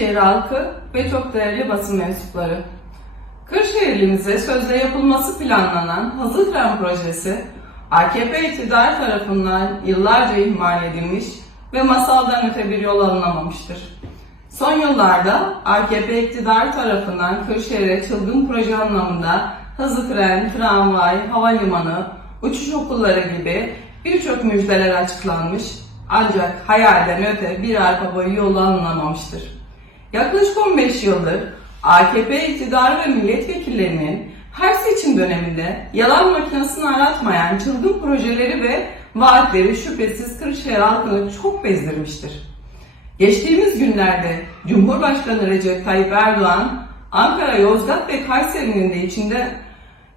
Kırşehir halkı ve çok değerli basın mensupları. Kırşehirlimize sözde yapılması planlanan hızlı tren projesi AKP iktidar tarafından yıllarca ihmal edilmiş ve masaldan öte bir yol alınamamıştır. Son yıllarda AKP iktidar tarafından Kırşehir'e çılgın proje anlamında hızlı tren, tramvay, havalimanı, uçuş okulları gibi birçok müjdeler açıklanmış ancak hayalden öte bir arpa boyu yol alınamamıştır. Yaklaşık 15 yıldır AKP iktidar ve milletvekillerinin her seçim döneminde yalan makinesini aratmayan çılgın projeleri ve vaatleri şüphesiz Kırşehir halkını çok bezdirmiştir. Geçtiğimiz günlerde Cumhurbaşkanı Recep Tayyip Erdoğan, Ankara, Yozgat ve Kayseri'nin de içinde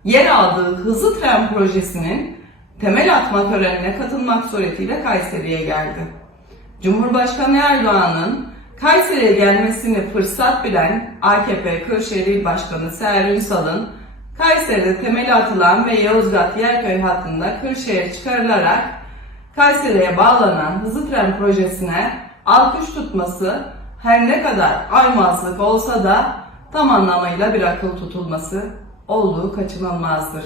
yer aldığı hızlı tren projesinin temel atma törenine katılmak suretiyle Kayseri'ye geldi. Cumhurbaşkanı Erdoğan'ın Kayseri'ye gelmesini fırsat bilen AKP Kırşehir İl Başkanı Seher Ünsal'ın Kayseri'de temeli atılan ve Yozgat Yerköy hattında Kırşehir'e çıkarılarak Kayseri'ye bağlanan hızlı tren projesine alkış tutması her ne kadar aymazlık olsa da tam anlamıyla bir akıl tutulması olduğu kaçınılmazdır.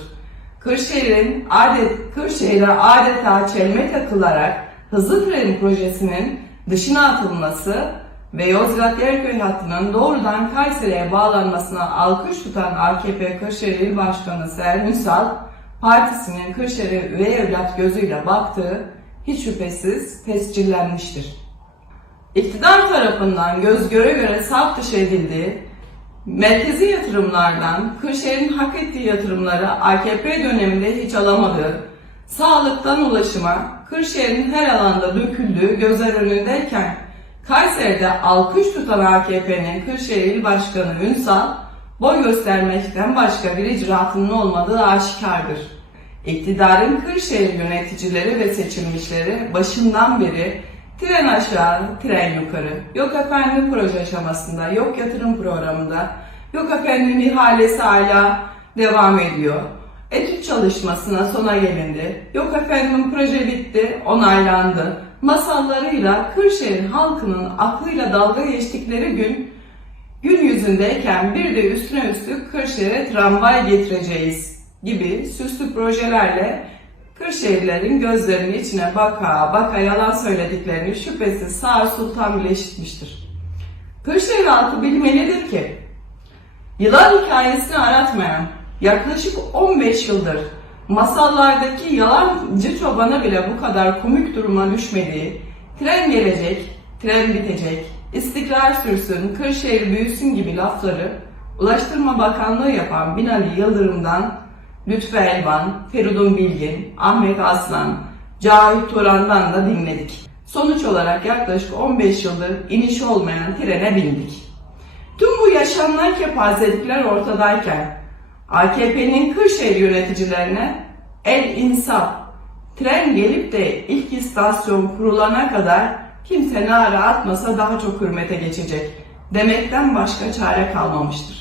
Kırşehir'in adet Kırşehir'e adeta çelme takılarak hızlı tren projesinin dışına atılması ve Yozgat Yerköy hattının doğrudan Kayseri'ye bağlanmasına alkış tutan AKP Kırşehir İl Başkanı Seher Ünsal, partisinin Kırşehir'e üvey evlat gözüyle baktığı hiç şüphesiz tescillenmiştir. İktidar tarafından göz göre göre saf dışı edildiği, merkezi yatırımlardan Kırşehir'in hak ettiği yatırımları AKP döneminde hiç alamadığı, sağlıktan ulaşıma Kırşehir'in her alanda döküldüğü gözler önündeyken Kayseri'de alkış tutan AKP'nin Kırşehir İl Başkanı Ünsal, boy göstermekten başka bir icraatının olmadığı aşikardır. İktidarın Kırşehir yöneticileri ve seçilmişleri başından beri tren aşağı, tren yukarı, yok efendim proje aşamasında, yok yatırım programında, yok efendim ihalesi hala devam ediyor. Etüt çalışmasına sona gelindi. Yok efendim proje bitti, onaylandı. Masallarıyla Kırşehir halkının aklıyla dalga geçtikleri gün gün yüzündeyken bir de üstüne üstlük Kırşehir'e tramvay getireceğiz gibi süslü projelerle Kırşehirlerin gözlerinin içine baka baka yalan söylediklerini şüphesiz Sağır Sultan bile işitmiştir. Kırşehir halkı bilmelidir ki Yılan hikayesini aratmayan, yaklaşık 15 yıldır masallardaki yalancı çobana bile bu kadar komik duruma düşmediği, tren gelecek, tren bitecek, istikrar sürsün, Kırşehir büyüsün gibi lafları Ulaştırma Bakanlığı yapan Binali Yıldırım'dan Lütfü Elvan, Feridun Bilgin, Ahmet Aslan, Cahit Turan'dan da dinledik. Sonuç olarak yaklaşık 15 yıldır iniş olmayan trene bindik. Tüm bu yaşanılan kepazelikler ortadayken AKP'nin Kırşehir yöneticilerine el insaf, tren gelip de ilk istasyon kurulana kadar kimse nara atmasa daha çok hürmete geçecek demekten başka çare kalmamıştır.